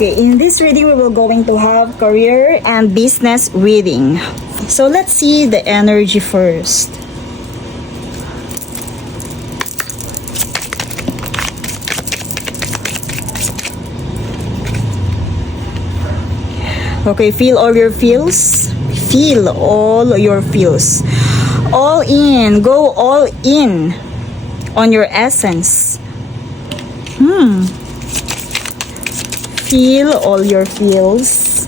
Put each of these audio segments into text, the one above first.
Okay, in this reading, we will going to have career and business reading. So let's see the energy first. Okay, feel all your feels. Feel all your feels. All in. Go all in on your essence. Feel all your feels.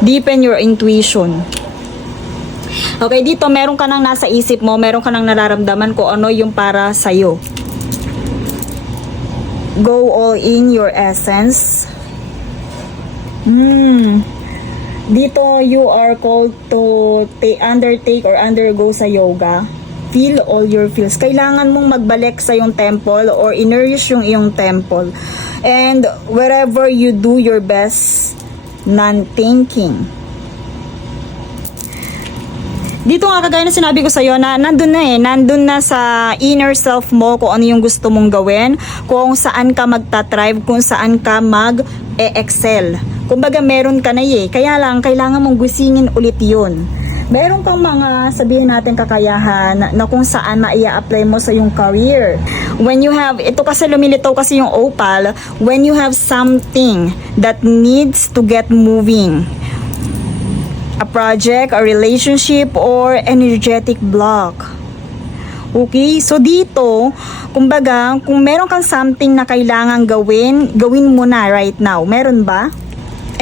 Deepen your intuition. Okay, dito meron ka nang nasa isip mo, meron ka nang nararamdaman kung ano yung para sa'yo. Go all in your essence. Dito you are called to undertake or undergo sa yoga. Feel all your feels. Kailangan mong magbalik sa yung temple or nourish yung iyong temple. And wherever you do your best, non-thinking. Dito nga kagaya na sinabi ko sa'yo na nandun na sa inner self mo kung ano yung gusto mong gawin, kung saan ka magta-thrive, kung saan ka mag-excel. Kumbaga meron ka na kaya lang kailangan mong gisingin ulit yun. Meron kang mga sabihin natin kakayahan na kung saan maia-apply mo sa yung career. When you have, ito kasi lumilitaw kasi yung opal, when you have something that needs to get moving. A project, a relationship, or energetic block. Okay? So dito, kumbaga, kung meron kang something na kailangan gawin mo na right now. Meron ba?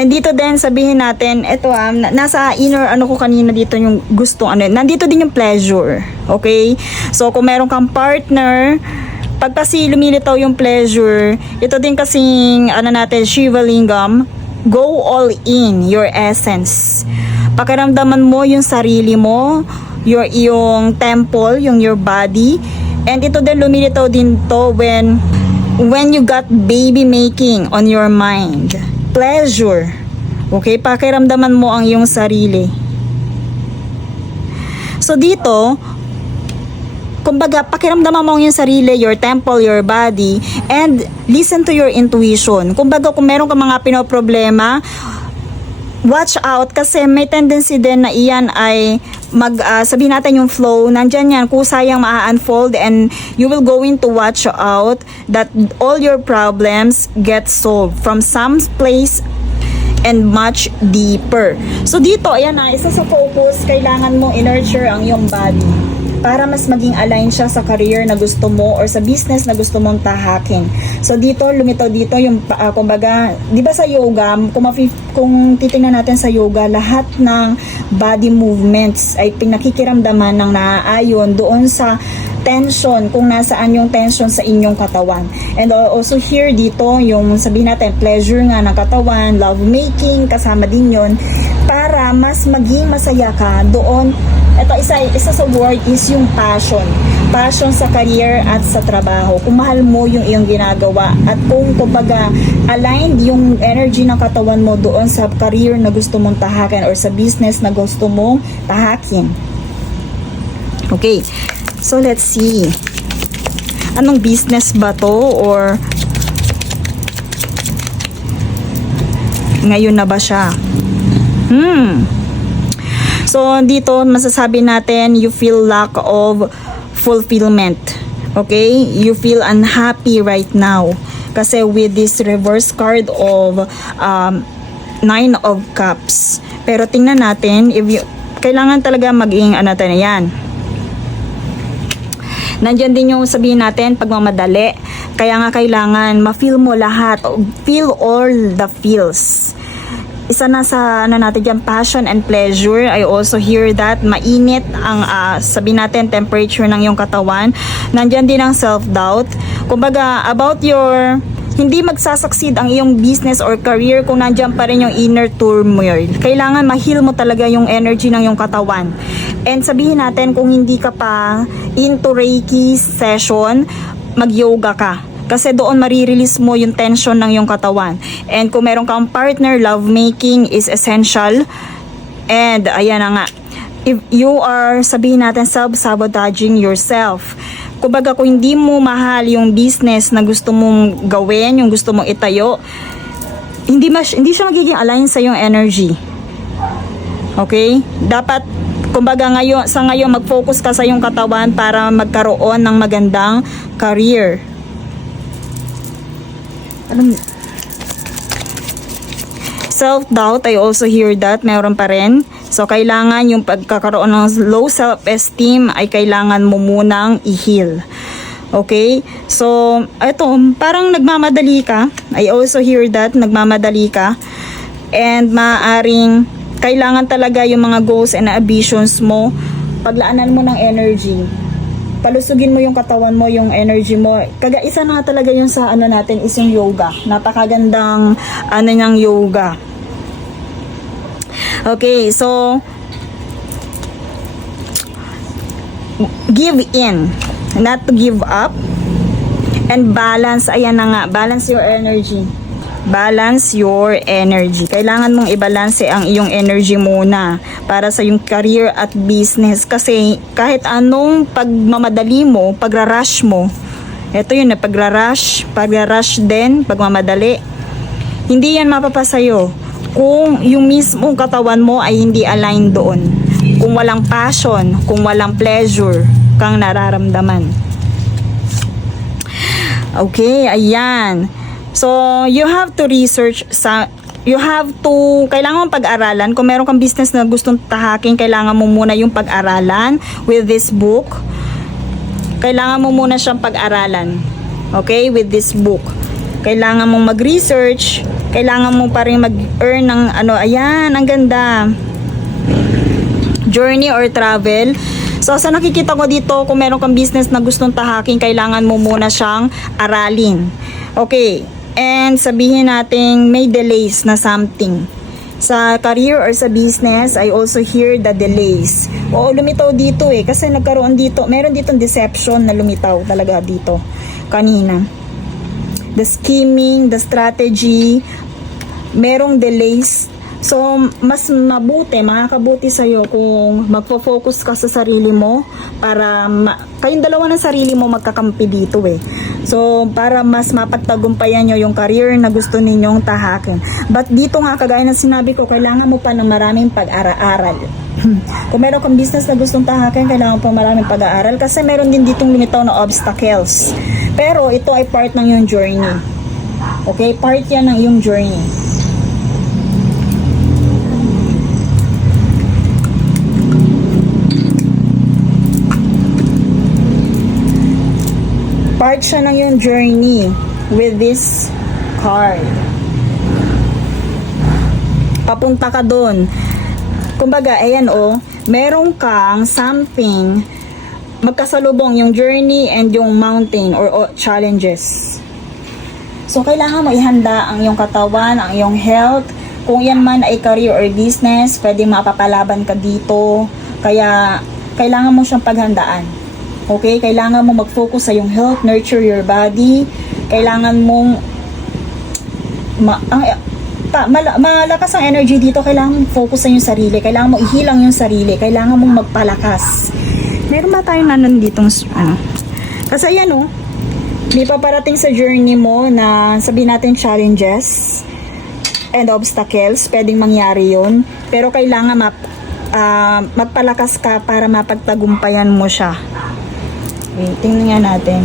And dito din, sabihin natin, ito nasa inner ko kanina dito yung gusto, nandito din yung pleasure. Okay? So kung meron kang partner, pag kasi lumilitaw yung pleasure, ito din kasing, Shiva Lingam, go all in your essence. Pakiramdaman mo yung sarili mo, yung temple, your body. And ito din lumilitaw din to when you got baby making on your mind. Pleasure. Okay, pakiramdaman mo ang iyong sarili. So dito, kumbaga pakiramdaman mo ang iyong sarili, your temple, your body, and listen to your intuition. Kumbaga kung meron ka mga pinoproblema, watch out kasi may tendency din na iyan ay sabihin natin yung flow, nandyan yan, kusayang maa-unfold and you will going to watch out that all your problems get solved from some place and much deeper. So dito, ayan isa sa focus, kailangan mo i-nurture ang iyong body para mas maging align siya sa career na gusto mo or sa business na gusto mong tahakin. So dito, lumitaw dito yung kumbaga, di ba sa yoga, kung titingnan natin sa yoga, lahat ng body movements ay pinakikiramdaman ng naaayon doon sa tension, kung nasaan yung tension sa inyong katawan. And also here dito, yung sabihin natin, pleasure nga ng katawan, love making, kasama din yon para mas maging masaya ka doon. Ito, isa sa word is yung passion. Passion sa career at sa trabaho. Kung mahal mo yung iyong ginagawa at kung kumbaga aligned yung energy ng katawan mo doon sa career na gusto mong tahakin or sa business na gusto mong tahakin. Okay. So let's see. Anong business ba to or ngayon na ba siya? So dito masasabi natin you feel lack of fulfillment. Okay? You feel unhappy right now. Kasi with this reverse card of Nine of Cups. Pero tingnan natin kailangan talaga maging yan. Nandyan din yung sabihin natin pagmamadali. Kaya nga kailangan ma-feel mo lahat. Feel all the feels. Isa na sa natin dyan, passion and pleasure. I also hear that mainit ang sabihin natin temperature ng iyong katawan. Nandyan din ang self-doubt. Kumbaga about your hindi magsasucceed ang iyong business or career kung nandyan pa rin yung inner turmoil. Kailangan ma-heal mo talaga yung energy ng iyong katawan. And sabihin natin kung hindi ka pa into Reiki session, mag-yoga ka. Kasi doon marirelease mo yung tension ng iyong katawan. And kung meron kang partner, love making is essential. And ayan na nga. if you are, sabihin natin, self-sabotaging yourself. Kumbaga, kung hindi mo mahal yung business na gusto mong gawin, yung gusto mong itayo, hindi siya magiging align sa yung energy. Okay? Dapat, kumbaga sa ngayon, mag-focus ka sa yung katawan para magkaroon ng magandang career. Self-doubt, I also hear that, meron pa rin. So, kailangan yung pagkakaroon ng low self-esteem ay kailangan mo munang i-heal. Okay? So, ito, parang nagmamadali ka. I also hear that, nagmamadali ka. And maaaring kailangan talaga yung mga goals and ambitions mo, paglaanan mo ng energy. Palusugin mo yung katawan mo, yung energy mo. Isa na talaga yung sa natin is yung yoga. Napakagandang niyang yoga. Okay, so give in, not to give up, and balance. Ayan na nga, balance your energy. Balance your energy. Kailangan mong i-balance ang iyong energy muna para sa iyong career at business. Kasi kahit anong pagmamadali mo, pagrarush mo, ito yun, pagrarush din, pagmamadali, hindi yan mapapasayo kung yung mismong katawan mo ay hindi aligned doon. Kung walang passion, kung walang pleasure kang nararamdaman. Okay, ayan. So, you have to research kailangan mong pag-aralan. Kung meron kang business na gustong tahakin, kailangan mo muna yung pag-aralan with this book. Kailangan mo muna siyang pag-aralan. Okay, with this book. Kailangan mong mag-research, kailangan mo pa rin mag-earn ng ayan, ang ganda. Journey or travel. So, sa nakikita ko dito, kung meron kang business na gustong tahakin, kailangan mo muna siyang aralin. Okay, and sabihin natin may delays na something. Sa career or sa business, I also hear the delays. Oo, lumitaw dito kasi nagkaroon dito, meron ditong deception na lumitaw talaga dito kanina. The scheming, the strategy, merong delays. So, mas makakabuti sa'yo kung magpo-focus ka sa sarili mo para kayong dalawa ng sarili mo magkakampi dito So, para mas mapagtagumpayan nyo yung career na gusto ninyong tahakin. But dito nga, kagaya ng sinabi ko, kailangan mo pa ng maraming pag-aaral. Kung meron kang business na gustong tahakin, kailangan pa maraming pag-aaral kasi meron din ditong lumitaw na obstacles. Pero ito ay part ng yung journey. Okay? Part yan ng yung journey. Part siya ng yung journey with this card. Papunta ka doon. Kumbaga, ayan meron kang something magkasalubong yung journey and yung mountain or challenges. So, kailangan mo ihanda ang iyong katawan, ang iyong health. Kung yan man ay career or business, pwede mapapalaban ka dito. Kaya, kailangan mo siyang paghandaan. Okay? Kailangan mo mag-focus sa iyong health, nurture your body. Kailangan mong malakas ang energy dito. Kailangan mong focus sa iyong sarili. Kailangan mo ihilang yung sarili. Kailangan mong magpalakas. Meron ba tayong ditong Kasi ayan may paparating sa journey mo na sabihin natin challenges and obstacles. Pwedeng mangyari yun. Pero kailangan magpalakas ka para mapagtagumpayan mo siya. Wait, tingnan nga natin.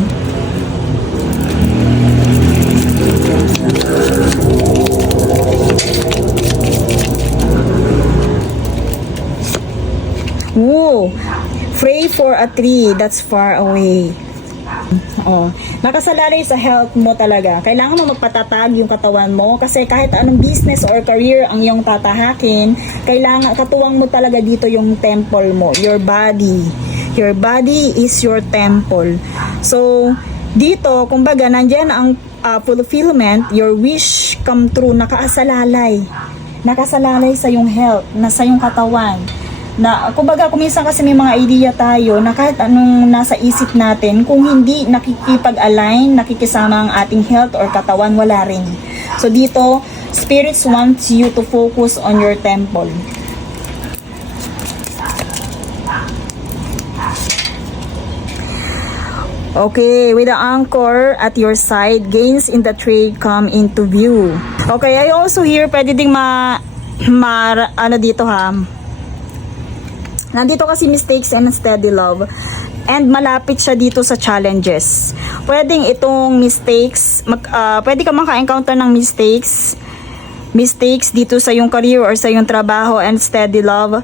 Woo! Pray for a tree that's far away. Nakasalalay sa health mo talaga. Kailangan mo magpatatag yung katawan mo kasi kahit anong business or career ang iyong tatahakin, kailangan katuwang mo talaga dito yung temple mo, your body. Your body is your temple. So, dito, kumbaga, nandyan ang fulfillment, your wish come true, nakasalalay. Nakasalalay sa yung health, sa yung katawan. Na kumbaga kuminsan kasi may mga idea tayo na kahit anong nasa isip natin, kung hindi nakikipag-align, nakikisama ang ating health or katawan, wala rin. So dito, spirits wants you to focus on your temple. Okay, with the anchor at your side, gains in the trade come into view. Okay, I also hear pwede ding ano dito ha. Nandito kasi mistakes and steady love. And malapit siya dito sa challenges. Pwedeng itong mistakes, pwede ka maka-encounter ng mistakes dito sa yung career or sa yung trabaho and steady love.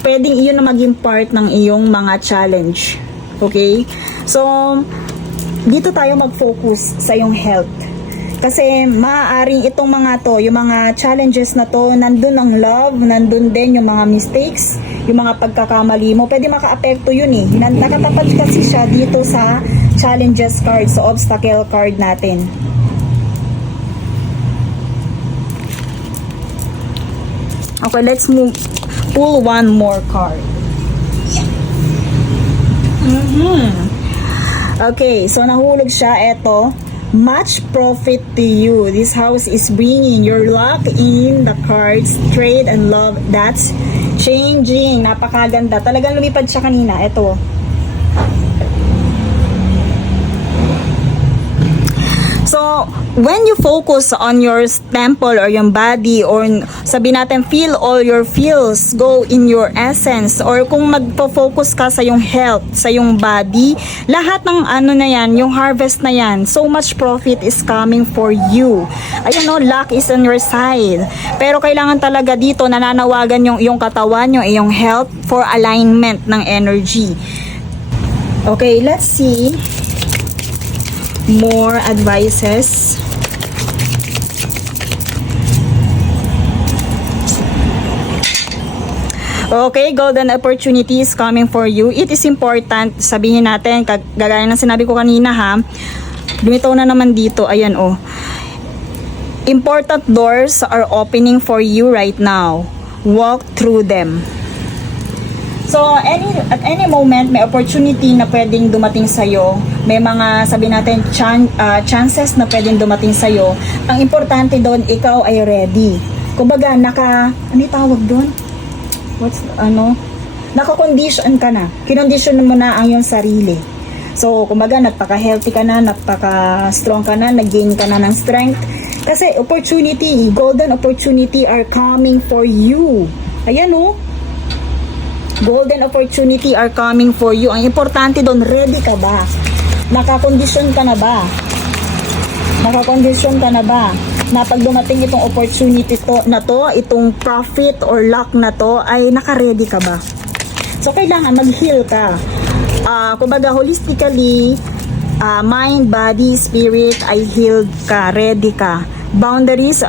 Pwedeng iyon na maging part ng iyong mga challenge. Okay? So, dito tayo mag-focus sa yung health. Kasi maaaring itong mga to, yung mga challenges na to, nandun ang love, nandun din yung mga mistakes, yung mga pagkakamali mo. Pwede maka-apekto yun eh. Nakatapat kasi siya dito sa challenges card, sa obstacle card natin. Okay, let's pull one more card. Okay, so nahulog siya. Eto, much profit to you. This house is bringing your luck in the cards, trade and love. That's changing. Napakaganda. Talagang lumipad siya kanina. Eto. So, when you focus on your temple or yung body or sabi natin feel all your feels, go in your essence, or kung magpo-focus ka sa yung health, sa yung body, lahat ng ano na yan, yung harvest na yan, so much profit is coming for you. Ayan no, luck is on your side. Pero kailangan talaga dito nananawagan yung katawan, yung iyong health for alignment ng energy. Okay, let's see more advices. Okay, golden opportunities coming for you. It is important, sabihin natin, gagaya ng sinabi ko kanina ha, lumitaw na naman dito, ayan oh. Important doors are opening for you right now. Walk through them. So, at any moment, may opportunity na pwedeng dumating sa'yo. May mga, sabi natin, chances na pwedeng dumating sa'yo. Ang importante doon, ikaw ay ready. Kumbaga, ano tawag doon? Naka-condition ka na. Kinondition mo na ang iyong sarili. So, kumbaga, nagpaka-healthy ka na, nagpaka-strong ka na, nag-gain ka na ng strength. Kasi opportunity, golden opportunity are coming for you. Ayan oh. Golden opportunity are coming for you. Ang importante doon, ready ka ba? Nakakondisyon ka na ba? Nakakondisyon ka na ba? Na pag dumating itong opportunity na to, itong profit or luck na to, ay naka-ready ka ba? So, kailangan mag-heal ka. Kumbaga, holistically, mind, body, spirit, ay healed ka, ready ka. Boundaries,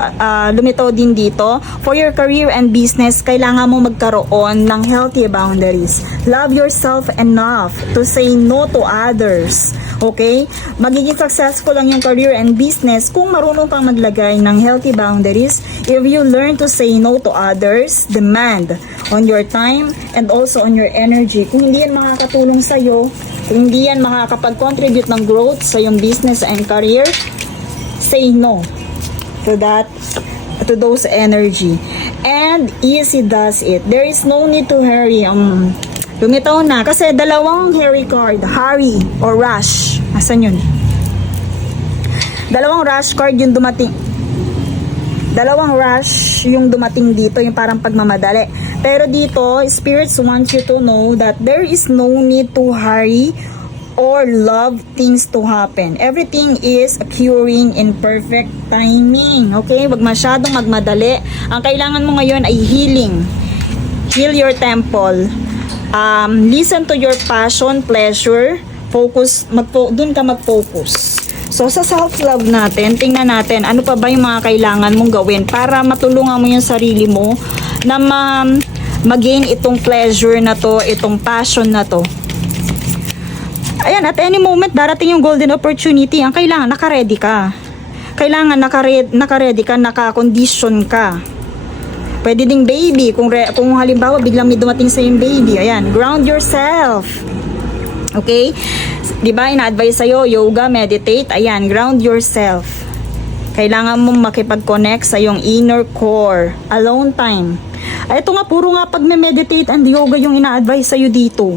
lumitaw din dito. For your career and business, kailangan mo magkaroon ng healthy boundaries. Love yourself enough to say no to others. Okay? Magiging successful lang yung career and business kung marunong kang maglagay ng healthy boundaries. If you learn to say no to others, demand on your time and also on your energy. Kung hindi yan makakatulong sa'yo, kung hindi yan makakapag-contribute ng growth sa yung business and career, say no to those energy. And easy does it. There is no need to hurry. Lumitaw na. Kasi dalawang hurry card. Hurry or rush. Asan yun? Dalawang rush card yung dumating. Dalawang rush yung dumating dito. Yung parang pagmamadali. Pero dito, spirits want you to know that there is no need to hurry or love things to happen. Everything is occurring in perfect timing. Okay? Wag masyadong magmadali. Ang kailangan mo ngayon ay healing. Heal your temple. Listen to your passion, pleasure. Focus, dun ka mag-focus. So, sa self-love natin, tingnan natin ano pa ba yung mga kailangan mong gawin para matulungan mo yung sarili mo na mag-gain itong pleasure na to, itong passion na to. Ayan, at any moment, darating yung golden opportunity. Ang kailangan, naka-ready ka. Kailangan, naka-ready ka, naka-condition ka. Pwede ding baby. Kung halimbawa, biglang may dumating sa yung baby. Ayan, ground yourself. Okay? Diba, ina-advise sa'yo, yoga, meditate. Ayan, ground yourself. Kailangan mong makipag-connect sa yung inner core. Alone time. Ay, ito nga, puro nga pag-meditate and yoga yung ina-advise sa'yo dito.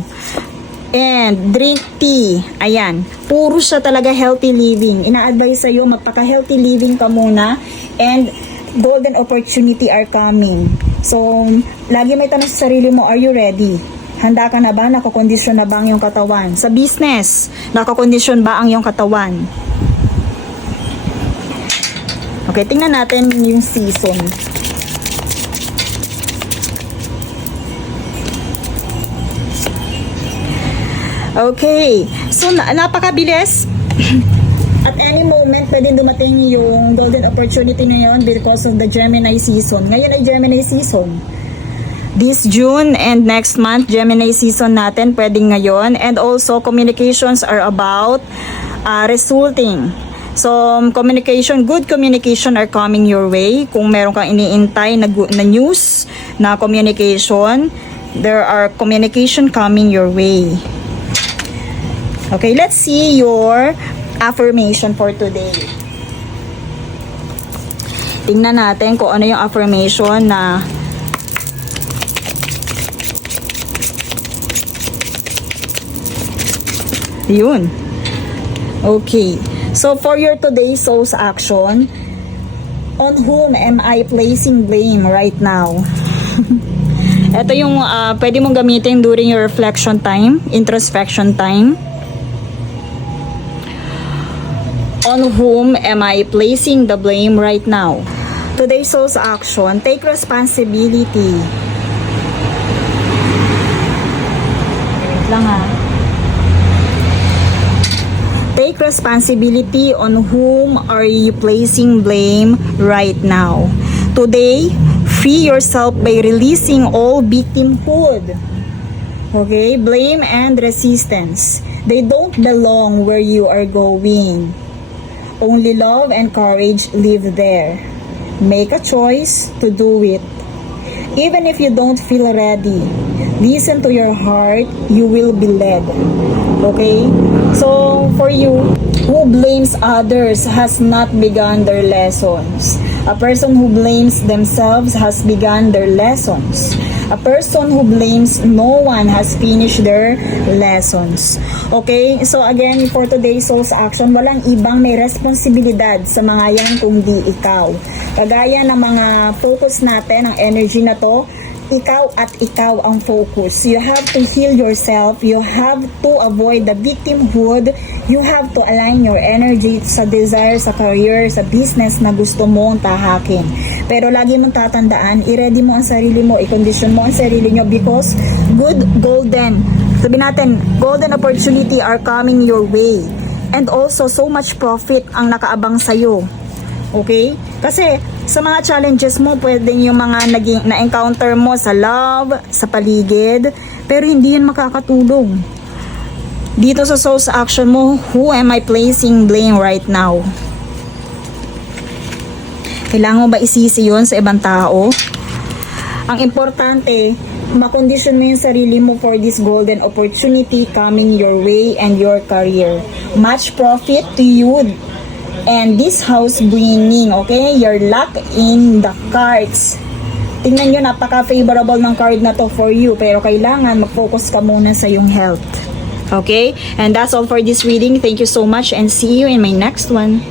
And drink tea. Ayan. Puro siya talaga healthy living. Ina-advise sa'yo, magpaka-healthy living ka muna. And golden opportunity are coming. So, lagi may tanong sa sarili mo, are you ready? Handa ka na ba? Nakakondisyon na ba ang iyong katawan? Sa business, nakakondisyon ba ang iyong katawan? Okay, tingnan natin yung season. Okay, so napakabilis. At any moment, pwede dumating yung golden opportunity na yun because of the Gemini season. Ngayon ay Gemini season. This June and next month, Gemini season natin, pwedeng ngayon. And also, communications are about resulting. So, communication, good communication are coming your way. Kung meron kang iniintay na news, na communication, there are communication coming your way. Okay, let's see your affirmation for today. Tingnan natin kung ano yung affirmation na yun. Okay. So, for your today's soul's action, on whom am I placing blame right now? Ito yung pwede mong gamitin during your reflection time, introspection time. On whom am I placing the blame right now? Today's soul's action, take responsibility. Wait lang ha. Take responsibility on whom are you placing blame right now. Today, free yourself by releasing all victimhood. Okay? Blame and resistance. They don't belong where you are going. Only love and courage live there. Make a choice to do it. Even if you don't feel ready, listen to your heart, you will be led. Okay? So, for you, who blames others has not begun their lessons. A person who blames themselves has begun their lessons. A person who blames no one has finished their lessons. Okay? So again, for today's soul's action, walang ibang may responsibilidad sa mga yan kundi ikaw. Kagaya ng mga focus natin, ang energy na to, ikaw at ikaw ang focus. You have to heal yourself. You have to avoid the victimhood. You have to align your energy sa desire, sa career, sa business na gusto mong tahakin. Pero lagi mong tatandaan, i-ready mo ang sarili mo, i-condition mo ang sarili nyo because good golden, sabi natin, golden opportunity are coming your way. And also, so much profit ang nakaabang sa'yo. Okay? Kasi sa mga challenges mo, pwedeng yung mga na-encounter mo sa love, sa paligid, pero hindi yun makakatulong. Dito sa soul's action mo, who am I placing blame right now? Kailangan mo ba isisi yun sa ibang tao? Ang importante, makondisyon mo yung sarili mo for this golden opportunity coming your way and your career. Much profit to you and this house bringing, okay? Your luck in the cards. Tingnan nyo, napaka-favorable ng card na to for you. Pero kailangan mag-focus ka muna sa yung health. Okay? And that's all for this reading. Thank you so much and see you in my next one.